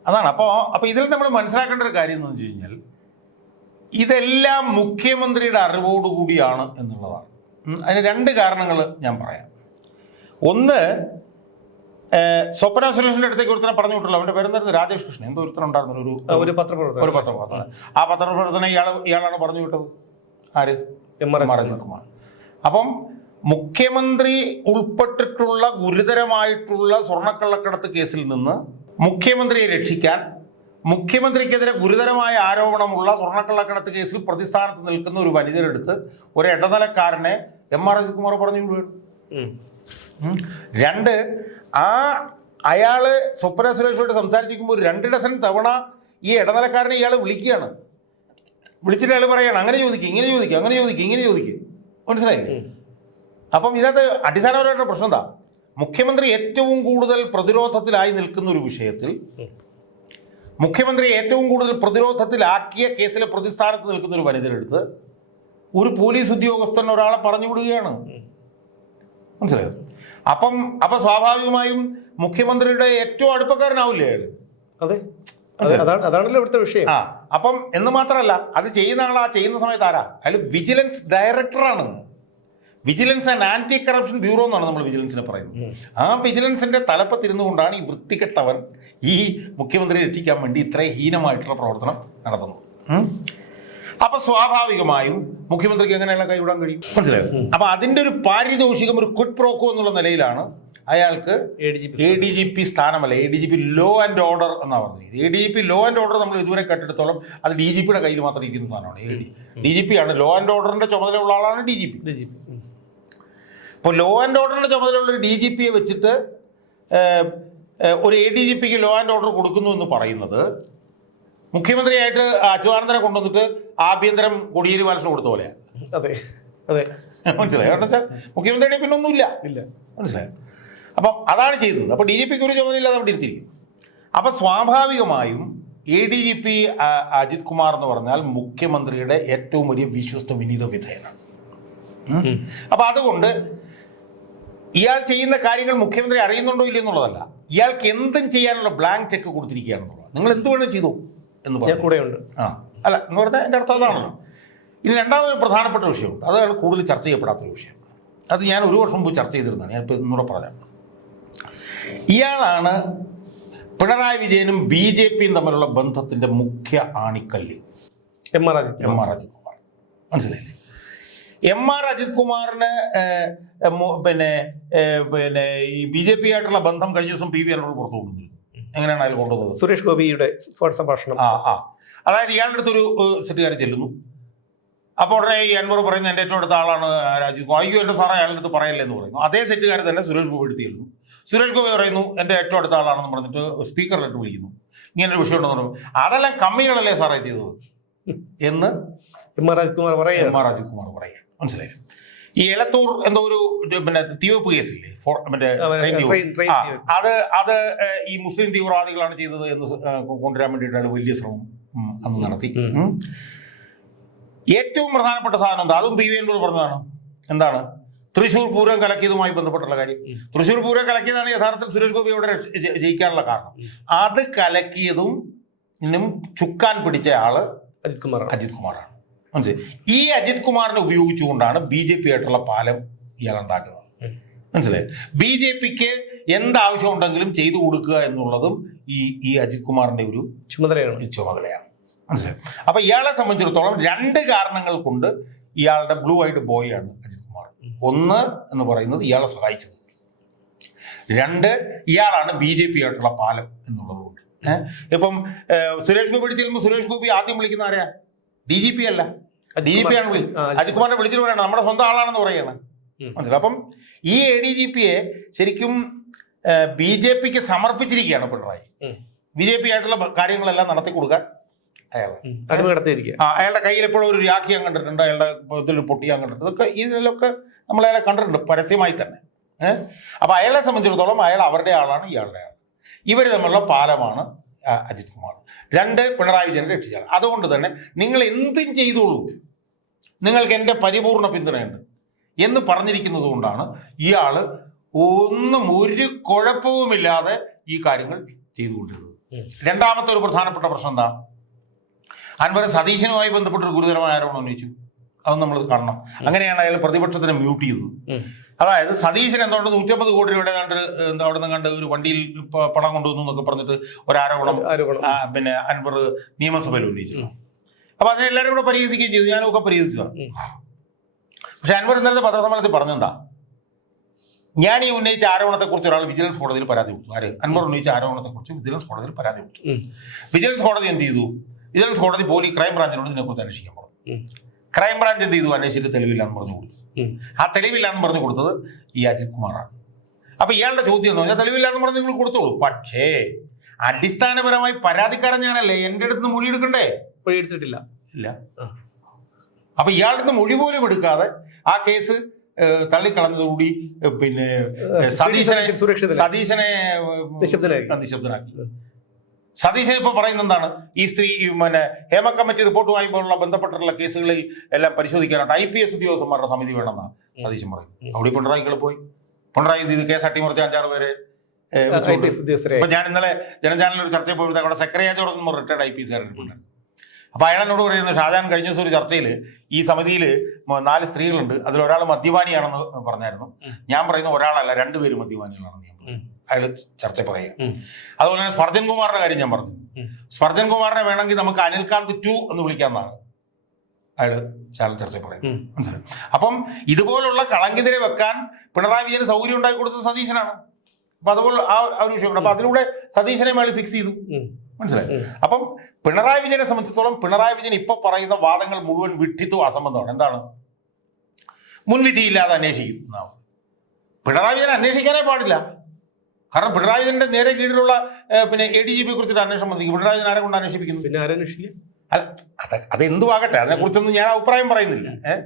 അതാണ്. അപ്പോൾ അപ്പോൾ ഇതിൽ നമ്മൾ മനസ്സിലാക്കേണ്ട ഒരു കാര്യം എന്ന് വെച്ച് കഴിഞ്ഞാൽ ഇതെല്ലാം മുഖ്യമന്ത്രിയുടെ അറിവോടുകൂടിയാണ് എന്നുള്ളതാണ്. അതിന് രണ്ട് കാരണങ്ങൾ ഞാൻ പറയാം. ഒന്ന് സ്വപ്ന സുരേഷിന്റെ അടുത്തേക്ക് ഒരുത്തനെ പറഞ്ഞു വിട്ടല്ലോ അവന്റെ പേരെന്തായിരുന്നു? രാജേഷ് കൃഷ്ണൻ. എന്തോ ഒരുത്തനുണ്ടായിരുന്നു. ഒരു ഒരു പത്രപ്രവർത്തകൻ. ഒരു പത്രപ്രവർത്തനം ആ പത്രപ്രവർത്തനം ഇയാൾ ഇയാളാണ് പറഞ്ഞു വിട്ടത് ആര്? എം ആർ എം ആർ അപ്പം മുഖ്യമന്ത്രി ഉൾപ്പെട്ടിട്ടുള്ള ഗുരുതരമായിട്ടുള്ള സ്വർണക്കള്ളക്കടത്ത് കേസിൽ നിന്ന് മുഖ്യമന്ത്രിയെ രക്ഷിക്കാൻ മുഖ്യമന്ത്രിക്കെതിരെ ഗുരുതരമായ ആരോപണമുള്ള സ്വർണക്കള്ളക്കടത്ത് കേസിൽ പ്രതിസ്ഥാനത്ത് നിൽക്കുന്ന ഒരു വനിതരെടുത്ത് ഒരു ഇടനിലക്കാരനെ എം ആർ അജിത്കുമാർ പറഞ്ഞു വിടുകയാണ് ഉം. ഉം. രണ്ട് ആ അയാൾ സ്വപ്ന സുരേഷോട് സംസാരിച്ചിരിക്കുമ്പോൾ ഒരു രണ്ട് ഡസൻ തവണ ഈ ഇടനിലക്കാരനെ ഇയാൾ വിളിക്കുകയാണ് വിളിച്ചിട്ട് അയാൾ പറയാണ് അങ്ങനെ ചോദിക്കും ഇങ്ങനെ ചോദിക്കും അങ്ങനെ ചോദിക്കും ഇങ്ങനെ ചോദിക്കും മനസ്സിലായില്ലേ അപ്പം ഇതിനകത്ത് അടിസ്ഥാനപരമായിട്ടുള്ള പ്രശ്നം എന്താ മുഖ്യമന്ത്രി ഏറ്റവും കൂടുതൽ പ്രതിരോധത്തിലായി നിൽക്കുന്ന ഒരു വിഷയത്തിൽ. മുഖ്യമന്ത്രി ഏറ്റവും കൂടുതൽ പ്രതിരോധത്തിലാക്കിയ കേസിലെ പ്രതിസ്ഥാനത്ത് നിൽക്കുന്ന ഒരു വനിതയെടുത്ത് ഒരു പോലീസ് ഉദ്യോഗസ്ഥൻ ഒരാളെ പറഞ്ഞു വിടുകയാണ്. മനസ്സിലായോ? അപ്പം അപ്പൊ സ്വാഭാവികമായും മുഖ്യമന്ത്രിയുടെ ഏറ്റവും അടുപ്പക്കാരനാവില്ലേ അയാൾ? അതെ. അതെ അതാണ് അതാണല്ലോ ഇവിടുത്തെ വിഷയം. ആ അപ്പം എന്ന് മാത്രമല്ല അത് ചെയ്യുന്ന ആളാ ആ ചെയ്യുന്ന സമയത്ത് ആരാ? അയാൾ വിജിലൻസ് ഡയറക്ടറാണ്. Vigilance and anti corruption bureau എന്നാണ് നമ്മൾ വിജിലൻസിനെ പറയുന്നത്. ആ വിജിലൻസിന്റെ തലപ്പത്തിരുന്നു കൊണ്ടാണ് ഈ വൃത്തികെട്ടവൻ ഈ മുഖ്യമന്ത്രിയെ രക്ഷിക്കാൻ വേണ്ടി ഇത്രയും ഹീനമായിട്ടുള്ള പ്രവർത്തനം നടത്തുന്നത്. അപ്പൊ സ്വാഭാവികമായും മുഖ്യമന്ത്രിക്ക് എങ്ങനെയുള്ള കൈവിടാൻ കഴിയും? മനസ്സിലായോ? അപ്പൊ അതിന്റെ ഒരു പാരിതോഷികം ഒരു ക്വിഡ് പ്രോക്കോ എന്നുള്ള നിലയിലാണ് അയാൾക്ക് A D G P സ്ഥാനമല്ല? A D G P law and order എന്നാണ് പറഞ്ഞത്. A D G P law and order നമ്മൾ ഇതുവരെ കേട്ടെടുത്തോളം അത് ഡി ജി പിയുടെ കയ്യിൽ മാത്രം ഇരിക്കുന്ന സാധനമാണ് A D D G P ആണ്. ലോ ആൻഡ് ഓർഡറിന്റെ ചുമതലയുള്ള ആളാണ് D G P D G P ഉം. ഇപ്പോൾ ലോ ആൻഡ് ഓർഡറിന്റെ ചുമതലയുള്ള ഒരു ഡി ജി പിയെ വെച്ചിട്ട് ഒരു എ ഡി ജി പിക്ക് ലോ ആൻഡ് ഓർഡർ കൊടുക്കുന്നു എന്ന് പറയുന്നത് മുഖ്യമന്ത്രിയായിട്ട് അച്യുതാനന്ദനെ കൊണ്ടുവന്നിട്ട് ആഭ്യന്തരം കൊടിയേരി ബാലകൃഷ്ണൻ കൊടുത്ത പോലെയാണ് അതെ അതെ. മനസ്സിലായി? കാരണം വെച്ചാൽ മുഖ്യമന്ത്രിയുടെ പിന്നെ ഒന്നുമില്ല ഇല്ല. മനസ്സിലായി? അപ്പം അതാണ് ചെയ്തത്. അപ്പോൾ ഡി ജി പിക്ക് ഒരു ചുമതലയില്ലാതെ അവിടെ ഇരുത്തിയിരിക്കും അപ്പം സ്വാഭാവികമായും A D G P Ajith Kumar എന്ന് പറഞ്ഞാൽ മുഖ്യമന്ത്രിയുടെ ഏറ്റവും വലിയ വിശ്വസ്ത വിനീത വിധേയനാണ്. അപ്പം അതുകൊണ്ട് ഇയാൾ ചെയ്യുന്ന കാര്യങ്ങൾ മുഖ്യമന്ത്രി അറിയുന്നുണ്ടോ ഇല്ലയോ എന്നുള്ളതല്ല. ഇയാൾക്ക് എന്തും ചെയ്യാനുള്ള ബ്ലാങ്ക് ചെക്ക് കൊടുത്തിരിക്കുകയാണെന്നുള്ളത് നിങ്ങൾ എന്ത് വേണം ചെയ്തു എന്ന് ഞാൻ പറഞ്ഞു. കൂടെയുണ്ട്. ആ. അല്ല എന്ന് പറഞ്ഞാൽ എന്റെ അർത്ഥം അതാണല്ലോ ഇനി രണ്ടാമതൊരു പ്രധാനപ്പെട്ട വിഷയമുണ്ട്. അതാണ് കൂടുതൽ ചർച്ച ചെയ്യപ്പെടാത്തൊരു വിഷയം. അത് ഞാൻ ഒരു വർഷം മുമ്പ് ചർച്ച ചെയ്തിരുന്നതാണ്. ഞാനിപ്പോൾ ഇന്നൂടെ പറയാം. ഇയാളാണ് പിണറായി വിജയനും ബി ജെ പിയും തമ്മിലുള്ള ബന്ധത്തിന്റെ മുഖ്യ ആണിക്കല്ല്. M R M R Ajith Kumar. മനസ്സിലായില്ലേ? എം ആർ അജിത് കുമാറിന് പിന്നെ പിന്നെ ഈ ബി ജെ പി ആയിട്ടുള്ള ബന്ധം കഴിഞ്ഞ ദിവസം പി വി അറിനോട് പുറത്തു കൊണ്ടുവന്നിരുന്നു എങ്ങനെയാണ് അയാൾ കൊണ്ടുവന്നത് സുരേഷ് ഗോപിയുടെ സംഭാഷണം. ആ ആ. അതായത് ഇയാളുടെ അടുത്തൊരു സെറ്റുകാരി സെറ്റുകാരൻ ചെല്ലുന്നു. അപ്പോൾ ഉടനെ ഈ അൻവർ പറയുന്നത് എന്റെ ഏറ്റവും അടുത്ത ആളാണ് രാജീവ് കുമാർ അയ്യോ എന്റെ സാറേ അയാളുടെ അടുത്ത് പറയല്ലേ എന്ന് പറയുന്നു. അതേ സെറ്റുകാർ തന്നെ സുരേഷ് ഗോപി എടുത്ത് ചെല്ലുന്നു. സുരേഷ് ഗോപി പറയുന്നു എന്റെ ഏറ്റവും അടുത്ത ആളാണെന്ന് പറഞ്ഞിട്ട് സ്പീക്കറിലിട്ട് വിളിക്കുന്നു. ഇങ്ങനൊരു വിഷയമുണ്ടെന്ന് വിഷയം ഉണ്ടെന്ന് പറഞ്ഞു. അതെല്ലാം കമ്മികളല്ലേ സാറേ ചെയ്തത്? എന്ന് M R Ajith Kumar M പറയുകയാണ് ആർ അജിത് കുമാർ പറയുക മനസ്സിലായോ. ഈ എലത്തൂർ എന്തോ ഒരു പിന്നെ തീവപ്പ് കേസില്ലേ? മറ്റേ. അത് അത് ഈ മുസ്ലിം തീവ്രവാദികളാണ് ചെയ്തത് എന്ന് കൊണ്ടുവരാൻ വേണ്ടിയിട്ടാണ് വലിയ ശ്രമം അന്ന് നടത്തി. ഏറ്റവും പ്രധാനപ്പെട്ട സാധനം എന്താ? അതും പി വി എന്നോട് പറഞ്ഞതാണ്. എന്താണ്? തൃശ്ശൂർ പൂരം കലക്കിയതുമായി ബന്ധപ്പെട്ടുള്ള കാര്യം. തൃശൂർ തൃശ്ശൂർ പൂരം കലക്കിയതാണ് യഥാർത്ഥത്തിൽ സുരേഷ് ഗോപി അവിടെ രക്ഷ- ജ- ജയിക്കാനുള്ള കാരണം. അത് കലക്കിയതും ചുക്കാൻ പിടിച്ച ആൾ അജിത് കുമാറാണ്. അജിത് കുമാറാണ്. മനസ്സിലായി? ഈ അജിത് കുമാറിനെ ഉപയോഗിച്ചുകൊണ്ടാണ് ബി ജെ പി ആയിട്ടുള്ള പാലം ഇയാൾ ഉണ്ടാക്കുന്നത്. മനസ്സിലായി? ബി ജെ പിക്ക് എന്താവശ്യം ഉണ്ടെങ്കിലും ചെയ്തു കൊടുക്കുക എന്നുള്ളതും ഈ ഈ അജിത് കുമാറിന്റെ ഒരു ചുമതലയാണ്. ചുമതലയാണ്. മനസ്സിലായി? അപ്പൊ ഇയാളെ സംബന്ധിച്ചിടത്തോളം രണ്ട് കാരണങ്ങൾ കൊണ്ട് ഇയാളുടെ ബ്ലൂ ഐഡ് ബോയ് ആണ് അജിത് കുമാർ. ഒന്ന് എന്ന് പറയുന്നത് ഇയാളെ സഹായിച്ചത്. രണ്ട് ഇയാളാണ് ബി ജെ പി ആയിട്ടുള്ള പാലം എന്നുള്ളത് കൊണ്ട്. ഏഹ് ഇപ്പം സുരേഷ് ഗോപി ചെല്ലുമ്പോൾ സുരേഷ് ഗോപി ആദ്യം വിളിക്കുന്ന ആരെയാ ഡി ജി പി അല്ല. ഡി ജി പി ആണ് വിളി ആ, അജിത് കുമാറിനെ വിളിച്ചിട്ട് പറയണം നമ്മുടെ സ്വന്തം ആളാണെന്ന് പറയണം. മനസ്സിലായി? അപ്പം ഈ എ ഡി ജി പിയെ ശരിക്കും ബി ജെ പിക്ക് സമർപ്പിച്ചിരിക്കുകയാണ് പിണറായി. ബി ജെ പി ആയിട്ടുള്ള കാര്യങ്ങളെല്ലാം നടത്തി കൊടുക്കാൻ അയാൾ. അയാളുടെ കയ്യിൽ എപ്പോഴും ഒരു രാഖി ഞാൻ കണ്ടിട്ടുണ്ട് അയാളുടെ ഇതിൽ പൊട്ടി ഞാൻ കണ്ടിട്ടുണ്ട്. ഇതൊക്കെ ഇതിലൊക്കെ നമ്മൾ അയാളെ കണ്ടിട്ടുണ്ട് പരസ്യമായി തന്നെ. ഏഹ് അപ്പൊ അയാളെ സംബന്ധിച്ചിടത്തോളം അയാൾ അവരുടെ ആളാണ് ഇയാളുടെ ആൾ ഇവർ തമ്മിലുള്ള പാലമാണ് അജിത് കുമാർ. രണ്ട് പിണറായി വിജയൻ രക്ഷിച്ചാൽ അതുകൊണ്ട് തന്നെ നിങ്ങൾ എന്തും ചെയ്തോളൂ. നിങ്ങൾക്ക് എന്റെ പരിപൂർണ പിന്തുണയുണ്ട് എന്ന് പറഞ്ഞിരിക്കുന്നത് കൊണ്ടാണ് ഇയാൾ ഒന്നും ഒരു കുഴപ്പവുമില്ലാതെ ഈ കാര്യങ്ങൾ ചെയ്തുകൊണ്ടിരുന്നത്. രണ്ടാമത്തെ ഒരു പ്രധാനപ്പെട്ട പ്രശ്നം എന്താ? അൻവർ സതീശനുമായി ബന്ധപ്പെട്ട ഒരു ഗുരുതരമായ ആരോപണം ഉന്നയിച്ചു. അത് നമ്മൾ കാണണം. അങ്ങനെയാണ് അയാൾ പ്രതിപക്ഷത്തിനെ മ്യൂട്ട് ചെയ്തത്. അതായത് സതീശൻ എന്തുകൊണ്ട് നൂറ്റമ്പത് കോടി രൂപയുടെ കണ്ട് എന്താ അവിടെ നിന്ന് കണ്ട് ഒരു വണ്ടിയിൽ പണം കൊണ്ടുവന്നു എന്നൊക്കെ പറഞ്ഞിട്ട് ഒരാരോപണം ആരോപണം പിന്നെ അൻവർ നിയമസഭയിൽ ഉന്നയിച്ചു. അപ്പൊ അതിനെ എല്ലാവരും കൂടെ പരിഹസിക്കുകയും ചെയ്തു. ഞാനൊക്കെ പരിഹസിച്ചതാണ് പക്ഷെ അൻവർ ഇന്നലത്തെ പത്രസമ്മേളനത്തിൽ പറഞ്ഞെന്താ? ഞാൻ ഈ ഉന്നയിച്ച ആരോപണത്തെക്കുറിച്ച് ഒരാൾ വിജിലൻസ് കോടതിയിൽ പരാതി കൊടുത്തു. ആര്? അൻവർ ഉന്നയിച്ച ആരോപണത്തെക്കുറിച്ച് വിജിലൻസ് കോടതിയിൽ പരാതി കൊടുത്തു. വിജിലൻസ് കോടതി എന്ത് ചെയ്തു? വിജിലൻസ് കോടതി പോലീസ് ക്രൈം ബ്രാഞ്ചിനോട് ഇതിനെക്കുറിച്ച് അന്വേഷിക്കാൻ പറഞ്ഞു ഉം. ക്രൈം ബ്രാഞ്ച് എന്ത് ചെയ്തു അന്വേഷിച്ചിട്ട് തെളിവില്ലാന്ന് പറഞ്ഞു കൊടുത്തു. ആ തെളിവില്ലാന്ന് പറഞ്ഞു കൊടുത്തത് ഈ അജിത് കുമാറാണ് അപ്പൊ ഇയാളുടെ ചോദ്യം എന്ന് പറഞ്ഞാൽ തെളിവില്ലാന്ന് പറഞ്ഞ് നിങ്ങൾ കൊടുത്തോളൂ പക്ഷേ അടിസ്ഥാനപരമായി പരാതിക്കാരൻ ഞാനല്ലേ എന്റെ അടുത്ത് മൊഴി എടുക്കണ്ടേ മൊഴി എടുത്തിട്ടില്ല ഇല്ല. അപ്പൊ ഇയാളുടെ അടുത്ത് മൊഴി പോലും എടുക്കാതെ ആ കേസ് തള്ളിക്കളഞ്ഞതോടുകൂടി പിന്നെ സതീശനെ. സതീശനെ. നിശബ്ദനാക്കി സതീശൻ ഇപ്പൊ പറയുന്നത് എന്താണ്? ഈ സ്ത്രീ പിന്നെ ഹേമ കമ്മിറ്റി റിപ്പോർട്ടുമായി പോലുള്ള ബന്ധപ്പെട്ടിട്ടുള്ള കേസുകളിൽ എല്ലാം പരിശോധിക്കാനായിട്ട് ഐ പി എസ് ഉദ്യോഗസ്ഥന്മാരുടെ സമിതി വേണമെന്നാണ് സതീശൻ പറയുന്നത്. അവിടെ പിണറായികൾ പോയി. പിണറായി ഇത് കേസ് അട്ടിമറിച്ച അഞ്ചാറ് പേരെ ഇപ്പൊ ഞാൻ ഇന്നലെ ജനചാനലിൽ ഒരു ചർച്ചയിൽ പോയിട്ട് അവിടെ secretary George retired I P S കാരൻ അപ്പൊ അയാൾ എന്നോട് പറയുന്നു ഷാജാൻ കഴിഞ്ഞ ദിവസം ഒരു ചർച്ചയിൽ ഈ സമിതിയിൽ നാല് സ്ത്രീകളുണ്ട്. അതിൽ ഒരാൾ മദ്യപാനിയാണെന്ന് പറഞ്ഞായിരുന്നു. ഞാൻ പറയുന്ന ഒരാളല്ല രണ്ടുപേര് മദ്യപാനികളാണെന്ന് ഞാൻ പറഞ്ഞു. അയാൾ ചർച്ച പറയുക. അതുപോലെ തന്നെ സ്പർജൻ കുമാറിന്റെ കാര്യം ഞാൻ പറഞ്ഞു. സ്പർജൻ കുമാറിനെ വേണമെങ്കിൽ നമുക്ക് അനിൽകാന്ത് ടു എന്ന് വിളിക്കാമെന്നാണ് അയാൾ ചാനൽ ചർച്ച പറയുന്നത്. അപ്പം ഇതുപോലുള്ള കളങ്കിതിരെ വെക്കാൻ പിണറായി വിജയന് സൗകര്യം ഉണ്ടാക്കി കൊടുത്തത് സതീശനാണ്. അപ്പൊ അതുപോലെ ആ ഒരു വിഷയം അപ്പൊ അതിലൂടെ സതീശനെ മേളിൽ ഫിക്സ് ചെയ്തു. മനസ്സിലായി? അപ്പം പിണറായി വിജയനെ സംബന്ധിച്ചിടത്തോളം പിണറായി വിജയൻ ഇപ്പൊ പറയുന്ന വാദങ്ങൾ മുഴുവൻ വിട്ടിത്തു അസംബന്ധമാണ്. എന്താണ്? മുൻവിധിയില്ലാതെ അന്വേഷിക്കും എന്നാണ്. പിണറായി വിജയൻ അന്വേഷിക്കാനേ പാടില്ല. കാരണം പിണറായി വിജയന്റെ നേരെ കീഴിലുള്ള പിന്നെ എ ഡി ജി പിയെ കുറിച്ചിട്ട് അന്വേഷണം വന്നിരിക്കും. പിണറായി വിജയൻ ആരെ കൊണ്ട് അന്വേഷിപ്പിക്കുന്നു? പിന്നെ ആരെ അന്വേഷിക്കുക? അത് അതെന്തുവാകട്ടെ? അതിനെക്കുറിച്ചൊന്നും ഞാൻ അഭിപ്രായം പറയുന്നില്ല. ഏഹ്,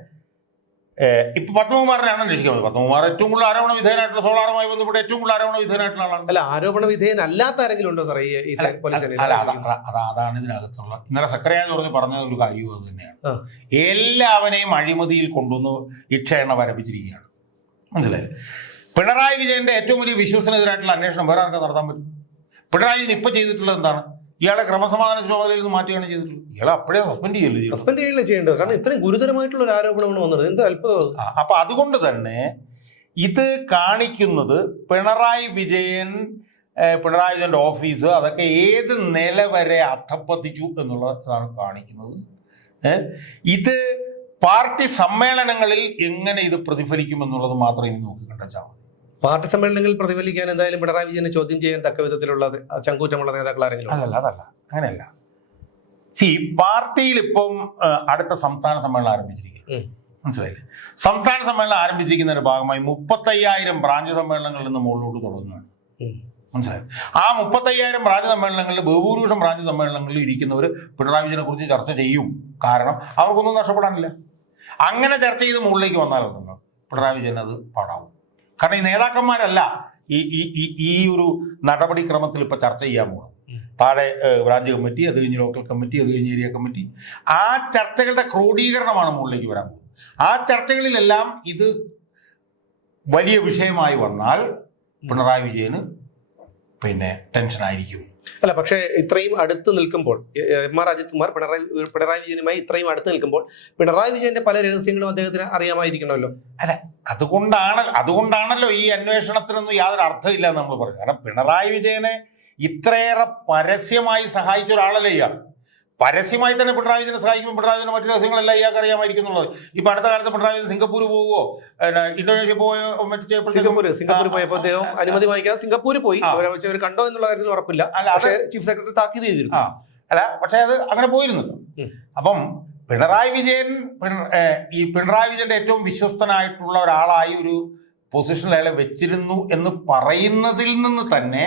ഇപ്പൊ പത്മകുമാറിനെയാണ് അന്വേഷിക്കുന്നത് പത്മകുമാർ ഏറ്റവും കൂടുതൽ ആരോപണ വിധേയനായിട്ടുള്ള സോളാറുമായി ബന്ധപ്പെട്ട് ഏറ്റവും കൂടുതൽ ആരോപണ വിധേയനായിട്ടുള്ള ആളാണ്. അല്ല ആരോപണ വിധേയനല്ലാത്ത ആരെങ്കിലും ഉണ്ടോ സാറേ ഈ- അല്ല, അതാണ് ഇതിനകത്തുള്ള ഇന്നലെ സക്രിയ പറഞ്ഞ് പറഞ്ഞ ഒരു കാര്യവും അത് തന്നെയാണ്. എല്ലാവരെയും അഴിമതിയിൽ കൊണ്ടുവന്ന് ഇക്ഷയെണ്ണ വരപ്പിച്ചിരിക്കുകയാണ് മനസ്സിലായി പിണറായി വിജയന്റെ ഏറ്റവും വലിയ വിശ്വസനെതിരായിട്ടുള്ള അന്വേഷണം വേറെ ആർക്കും നടത്താൻ പറ്റും? പിണറായി വിജയൻ ഇപ്പൊ ചെയ്തിട്ടുള്ളത് എന്താണ്? ഇയാളെ ക്രമസമാധാന ചുമതലയിൽ നിന്ന് മാറ്റുകയാണ് ചെയ്തിട്ടുള്ളത്. ഇയാളെ അപ്പോഴേ സസ്പെൻഡ് ചെയ്യല്ലോ സസ്പെൻഡ് ചെയ്യല്ലേ ചെയ്യേണ്ടത്? കാരണം ഇത്രയും ഗുരുതരമായിട്ടുള്ള ഒരു ആരോപണമാണ് വന്നത് എന്ത് അത്ഭുതം അപ്പൊ അതുകൊണ്ട് തന്നെ ഇത് കാണിക്കുന്നത് പിണറായി വിജയൻ പിണറായി വിജയന്റെ ഓഫീസ് അതൊക്കെ ഏത് നില വരെ അധപ്പതിച്ചു എന്നുള്ളതാണ് കാണിക്കുന്നത്. ഇത് പാർട്ടി സമ്മേളനങ്ങളിൽ എങ്ങനെ ഇത് പ്രതിഫലിക്കും എന്നുള്ളത് മാത്രം ഇനി നോക്കി കണ്ടാൽ പാർട്ടി സമ്മേളനങ്ങളിൽ പ്രതിഫലിക്കാൻ എന്തായാലും പിണറായി വിജയനെ ചോദ്യം ചെയ്യാൻ തക്ക വിധത്തിലുള്ള ചങ്കൂറ്റമുള്ള നേതാക്കൾ ആരെങ്കിലും അല്ല അല്ലല്ല അതല്ല അങ്ങനെയല്ല. സി പാർട്ടിയിൽ ഇപ്പം അടുത്ത സംസ്ഥാന സമ്മേളനം ആരംഭിച്ചിരിക്കുന്നു. ഉം. മനസ്സിലായില്ലേ? സംസ്ഥാന സമ്മേളനം ആരംഭിച്ചിരിക്കുന്നതിന്റെ ഭാഗമായി മുപ്പത്തയ്യായിരം ബ്രാഞ്ച് സമ്മേളനങ്ങളിൽ നിന്ന് മുകളിലോട്ട് തുടങ്ങുകയാണ്. മനസ്സിലായി? ആ മുപ്പത്തയ്യായിരം ബ്രാഞ്ച് സമ്മേളനങ്ങളിൽ ബഹുഭൂരിപക്ഷം ബ്രാഞ്ച് സമ്മേളനങ്ങളിൽ ഇരിക്കുന്നവർ പിണറായി വിജയനെ കുറിച്ച് ചർച്ച ചെയ്യും. കാരണം അവർക്കൊന്നും നഷ്ടപ്പെടാനില്ല. അങ്ങനെ ചർച്ച ചെയ്ത് മുകളിലേക്ക് വന്നാലുണ്ടല്ലോ പിണറായി വിജയൻ അത് പാടാവും. കാരണം ഈ നേതാക്കന്മാരല്ല. ഈ ഈ ഈ- ഒരു നടപടിക്രമത്തിൽ ഇപ്പൊ ചർച്ച ചെയ്യാൻ പോകുന്നത്. താഴെ ബ്രാഞ്ച് കമ്മിറ്റി അത് കഴിഞ്ഞ് ലോക്കൽ കമ്മിറ്റി അത് കഴിഞ്ഞ് ഏരിയ കമ്മിറ്റി. ആ ചർച്ചകളുടെ ക്രോഡീകരണമാണ് മുകളിലേക്ക് വരാൻ പോകുന്നത്. ആ ചർച്ചകളിലെല്ലാം ഇത് വലിയ വിഷയമായി വന്നാൽ പിണറായി വിജയന് പിന്നെ ടെൻഷനായിരിക്കും. അല്ല പക്ഷേ ഇത്രയും അടുത്ത് നിൽക്കുമ്പോൾ എ- ആർ അജിത് കുമാർ പിണറായി പിണറായി വിജയനുമായി ഇത്രയും അടുത്ത് നിൽക്കുമ്പോൾ പിണറായി വിജയന്റെ പല രഹസ്യങ്ങളും അദ്ദേഹത്തിന് അറിയാമായിരിക്കണമല്ലോ. അല്ല അതുകൊണ്ടാണ് അതുകൊണ്ടാണല്ലോ ഈ അന്വേഷണത്തിനൊന്നും യാതൊരു അർത്ഥമില്ല നമ്മൾ പറഞ്ഞു കാരണം പിണറായി വിജയനെ ഇത്രയേറെ പരസ്യമായി സഹായിച്ച ഒരാളല്ലേ ഇയാൾ? പരസ്യമായി തന്നെ പിണറായി വിജയനെ സഹായിക്കുമ്പോൾ പിണറായി വിജയന് മറ്റു രഹസ്യങ്ങളെല്ലാം ഇയാൾക്ക് അറിയാമായിരിക്കും എന്നുള്ളത് ഇപ്പൊ അടുത്ത കാലത്ത് പിണറായി വിജയൻ സിംഗപ്പൂർ പോവുമോ ഇന്തോനേഷ്യ പോയോ? മറ്റു സിംഗപ്പൂർ സിംഗപ്പൂർ പോയപ്പോൾ ആ, അദ്ദേഹം അനുമതി വാങ്ങിക്കാതെ സിംഗപ്പൂർ പോയി. അവരെ വെച്ച് അവർ കണ്ടോ എന്നുള്ള കാര്യത്തിൽ ഉറപ്പില്ല. പക്ഷേ ചീഫ് സെക്രട്ടറി താക്കീത് ചെയ്തിരുന്നു. അല്ല പക്ഷെ അത് അങ്ങനെ പോയിരുന്നല്ലോ. അപ്പം പിണറായി വിജയൻ ഈ പിണറായി വിജയന്റെ ഏറ്റവും വിശ്വസ്തനായിട്ടുള്ള ഒരാളായി ഒരു പൊസിഷനിൽ അയാളെ വെച്ചിരുന്നു എന്ന് പറയുന്നതിൽ നിന്ന് തന്നെ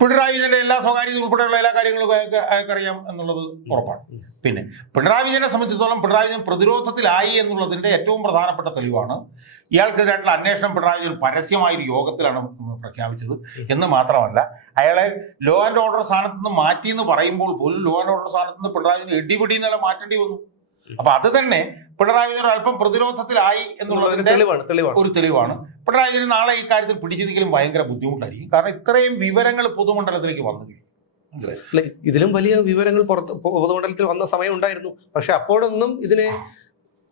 പിണറായി വിജയന്റെ എല്ലാ സ്വകാര്യത ഉൾപ്പെടെയുള്ള എല്ലാ കാര്യങ്ങളും അയാൾക്ക് അയാൾക്കറിയാം എന്നുള്ളത് ഉറപ്പാണ്. പിന്നെ പിണറായി വിജയനെ സംബന്ധിച്ചിടത്തോളം പിണറായി വിജയൻ പ്രതിരോധത്തിലായി എന്നുള്ളതിന്റെ ഏറ്റവും പ്രധാനപ്പെട്ട തെളിവാണ്. ഇയാൾക്കെതിരായിട്ടുള്ള അന്വേഷണം പിണറായി വിജയൻ പരസ്യമായ ഒരു യോഗത്തിലാണ് പ്രഖ്യാപിച്ചത് എന്ന് മാത്രമല്ല അയാളെ ലോ ആൻഡ് ഓർഡർ സ്ഥാനത്ത് നിന്ന് മാറ്റി എന്ന് പറയുമ്പോൾ പോലും ലോ ആൻഡ് ഓർഡർ സ്ഥാനത്ത് നിന്ന് പിണറായി വിജയൻ എടിപിടി എന്നുള്ള മാറ്റേണ്ടി വന്നു. അപ്പൊ അത് തന്നെ പിണറായി വിജയൻ അല്പം പ്രതിരോധത്തിലായി എന്നുള്ളതിന് എന്നുള്ളതിന്റെ തെളിവാണ് തെളിവാണ്. ഒരു തെളിവാണ്. പിണറായി വിജയൻ നാളെ ഈ കാര്യത്തിൽ പിടിച്ചിരിക്കലും ഭയങ്കര ബുദ്ധിമുട്ടായിരിക്കും. കാരണം ഇത്രയും വിവരങ്ങൾ പൊതുമണ്ഡലത്തിലേക്ക് വന്നു അല്ലെ ഇതിലും വലിയ വിവരങ്ങൾ പുറത്ത് പൊതുമണ്ഡലത്തിൽ വന്ന സമയം ഉണ്ടായിരുന്നു. പക്ഷെ അപ്പോഴൊന്നും ഇതിനെ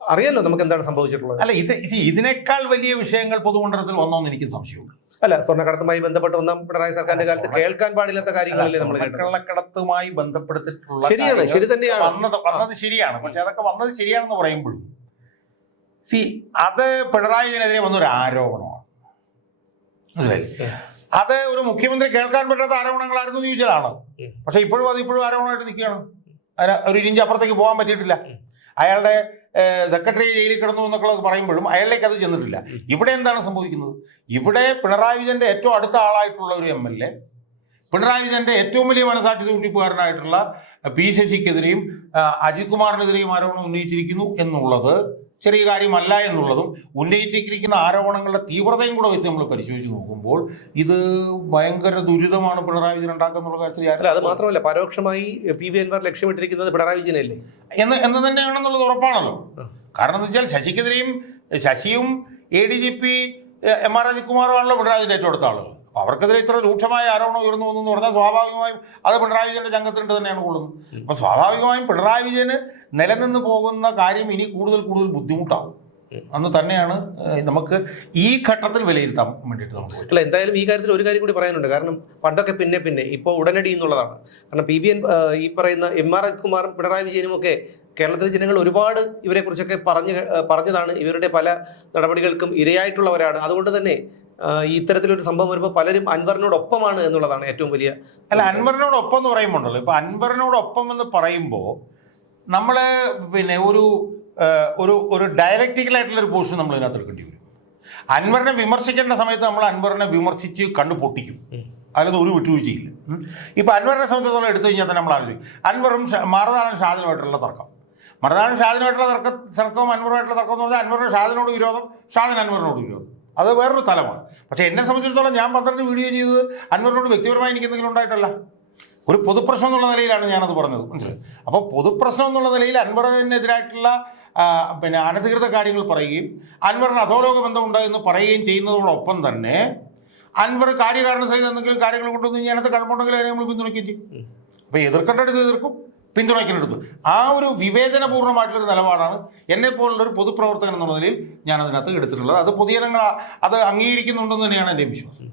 അറിയാലോ നമുക്ക് എന്താണ് സംഭവിച്ചിട്ടുള്ളത്. അല്ല ഇത് ഇത് ഇതിനേക്കാൾ വലിയ വിഷയങ്ങൾ പൊതുമണ്ഡലത്തിൽ വന്നോന്ന് എനിക്ക് സംശയമുണ്ട്. അല്ല സ്വർണക്കടത്തുമായി ബന്ധപ്പെട്ട് ഒന്നാം പിണറായി സർക്കാരിന്റെ കാലത്ത് കേൾക്കാൻ പാടില്ലാത്ത കാര്യങ്ങളല്ലേ നമ്മൾ കള്ളക്കടത്തുമായി ബന്ധപ്പെടുത്തിട്ടുള്ള ബന്ധപ്പെടുത്തിയിട്ടുള്ള ശരിയാണ് ശരി തന്നെയാണ്. വന്നത് വന്നത് ശരിയാണ്. പക്ഷെ അതൊക്കെ വന്നത് ശരിയാണെന്ന് പറയുമ്പോഴും സി അത് പിണറായി വിജയനെതിരെ വന്നൊരു ആരോപണമാണ്. മനസ്സിലായി? അത് ഒരു മുഖ്യമന്ത്രി കേൾക്കാൻ പറ്റാത്ത ആരോപണങ്ങളായിരുന്നു എന്ന് ചോദിച്ചാലാണ് പക്ഷെ ഇപ്പോഴും അത് ഇപ്പോഴും ആരോപണമായിട്ട് നിൽക്കുകയാണ്. അതിന് ഒരു ഇഞ്ച് അപ്പുറത്തേക്ക് പോകാൻ പറ്റിയിട്ടില്ല. അയാളുടെ സെക്രട്ടറി ജയിലിൽ കിടന്നു എന്നൊക്കെ പറയുമ്പോഴും അയാളിലേക്ക് അത് ചെന്നിട്ടില്ല. ഇവിടെ എന്താണ് സംഭവിക്കുന്നത്? ഇവിടെ പിണറായി വിജയന്റെ ഏറ്റവും അടുത്ത ആളായിട്ടുള്ള ഒരു എം എൽ എ പിണറായി വിജയന്റെ ഏറ്റവും വലിയ മനസാക്ഷി സൂക്ഷിപ്പുകാരനായിട്ടുള്ള പി ശശിക്കെതിരെയും അജിത് കുമാറിനെതിരെയും ആരോപണം ഉന്നയിച്ചിരിക്കുന്നു എന്നുള്ളത് ചെറിയ കാര്യമല്ല എന്നുള്ളതും ഉന്നയിച്ചിരിക്കുന്ന ആരോപണങ്ങളുടെ തീവ്രതയും കൂടെ വെച്ച് നമ്മൾ പരിശോധിച്ച് നോക്കുമ്പോൾ ഇത് ഭയങ്കര ദുരിതമാണ് പിണറായി വിജയൻ ഉണ്ടാക്കുന്നുള്ള കാര്യത്തിൽ അത് മാത്രമല്ല പരോക്ഷമായി പി വി അൻവർ ലക്ഷ്യമിട്ടിരിക്കുന്നത് പിണറായി വിജയനല്ലേ? എന്ന് എന്ന് തന്നെയാണെന്നുള്ളത് ഉറപ്പാണല്ലോ. കാരണം എന്ന് വെച്ചാൽ ശശിക്കെതിരെയും ശശിയും A D G P M R Ajith കുമാറുമാണല്ലോ Pinarayi Vijayan ഏറ്റവും അടുത്ത ആളുകൾ. അവർക്കെതിരെ ഇത്ര രൂക്ഷമായ ആരോപണം ഉയർന്നു വന്നു എന്ന് പറഞ്ഞാൽ സ്വാഭാവികമായും അത് പിണറായി വിജയന്റെ ചങ്കത്തിട്ട് തന്നെയാണ് കൊള്ളുന്നത്. അപ്പൊ സ്വാഭാവികമായും പിണറായി വിജയന് നിലനിന്ന് പോകുന്ന കാര്യം ഇനി കൂടുതൽ കൂടുതൽ ബുദ്ധിമുട്ടാവും. അന്ന് തന്നെയാണ് നമുക്ക് ഈ ഘട്ടത്തിൽ വിലയിരുത്താൻ വേണ്ടിയിട്ട് നമുക്ക് അല്ല എന്തായാലും ഈ കാര്യത്തിൽ ഒരു കാര്യം കൂടി പറയാനുണ്ട്. കാരണം പണ്ടൊക്കെ പിന്നെ പിന്നെ ഇപ്പോൾ ഉടനടി എന്നുള്ളതാണ്. കാരണം പി ബി എൻ ഈ പറയുന്ന എം ആർ കുമാറും പിണറായി വിജയനും ഒക്കെ കേരളത്തിലെ ജനങ്ങൾ ഒരുപാട് ഇവരെക്കുറിച്ചൊക്കെ പറഞ്ഞ് പറഞ്ഞതാണ്. ഇവരുടെ പല നടപടികൾക്കും ഇരയായിട്ടുള്ളവരാണ്. അതുകൊണ്ട് തന്നെ ഇത്തരത്തിലൊരു സംഭവം വരുമ്പോൾ പലരും അൻവറിനോടൊപ്പമാണ് എന്നുള്ളതാണ് ഏറ്റവും വലിയ അല്ല അൻവറിനോടൊപ്പം എന്ന് പറയുമ്പോണ്ടല്ലോ. ഇപ്പൊ അൻവറിനോടൊപ്പം എന്ന് പറയുമ്പോൾ നമ്മൾ പിന്നെ ഒരു ഒരു ഒരു ഡയലക്റ്റിക്കൽ ആയിട്ടുള്ള ഒരു പോർഷൻ നമ്മൾ ഇതിനകത്ത് എടുക്കേണ്ടി വരും. അൻവറിനെ വിമർശിക്കേണ്ട സമയത്ത് നമ്മൾ അൻവറിനെ വിമർശിച്ച് കണ്ടു പൊട്ടിക്കും അതിലത് ഒരു വിട്ടുവീഴ്ചയില്ല. ഇപ്പൊ അൻവറിനെ സംബന്ധിച്ചോളം എടുത്തു കഴിഞ്ഞാൽ തന്നെ നമ്മൾ ആലോചിക്കും. അൻവറും മറുതാണ് മറുനാടൻ ഷാദിനുമായിട്ടുള്ള തർക്കം. മറുനാടൻ ഷാദിനുമായിട്ടുള്ള തർക്ക തർക്കവും അൻവറുമായിട്ടുള്ള തർക്കം എന്ന് പറഞ്ഞാൽ അൻവറിന് ഷാദിനോട് വിരോധം ഷാദിന് അൻവറിനോട് വിരോധം. അത് വേറൊരു തലമാണ്. പക്ഷെ എന്നെ സംബന്ധിച്ചിടത്തോളം ഞാൻ പന്ത്രണ്ട് വീഡിയോ ചെയ്തത് അൻവറിനോട് വ്യക്തിപരമായി എനിക്ക് എന്തെങ്കിലും ഉണ്ടായിട്ടല്ല. ഒരു പൊതുപ്രശ്നം എന്നുള്ള നിലയിലാണ് ഞാനത് പറഞ്ഞത്. മനസ്സിലായി? അപ്പോൾ പൊതുപ്രശ്നം എന്നുള്ള നിലയിൽ അൻവറിനെതിരായിട്ടുള്ള പിന്നെ അനധികൃത കാര്യങ്ങൾ പറയുകയും അൻവറിന് അധോലോക ബന്ധം ഉണ്ടായെന്ന് പറയുകയും ചെയ്യുന്നതോടൊപ്പം തന്നെ അൻവർ കാര്യകാരണ സഹിതം എന്തെങ്കിലും കാര്യങ്ങൾ കൊണ്ടുവന്ന് ഞാനത് കുഴപ്പമുണ്ടെങ്കിൽ അതിനെ നമ്മൾ പിന്തുണയ്ക്കുകയും ചെയ്യും. അപ്പോൾ എതിർക്കേണ്ടത് എതിർക്കും. പിന്തുണയ്ക്കേണ്ടത് ആ ഒരു വിവേചനപൂർണമായിട്ടുള്ളൊരു നിലപാടാണ് എന്നെ പോലുള്ള ഒരു പൊതുപ്രവർത്തകൻ എന്നുള്ള നിലയിൽ ഞാൻ അതിനകത്ത് എടുത്തിട്ടുള്ളത്. അത് പൊതുജനങ്ങൾ അത് അംഗീകരിക്കുന്നുണ്ടെന്ന് തന്നെയാണ് എന്റെ വിശ്വാസം.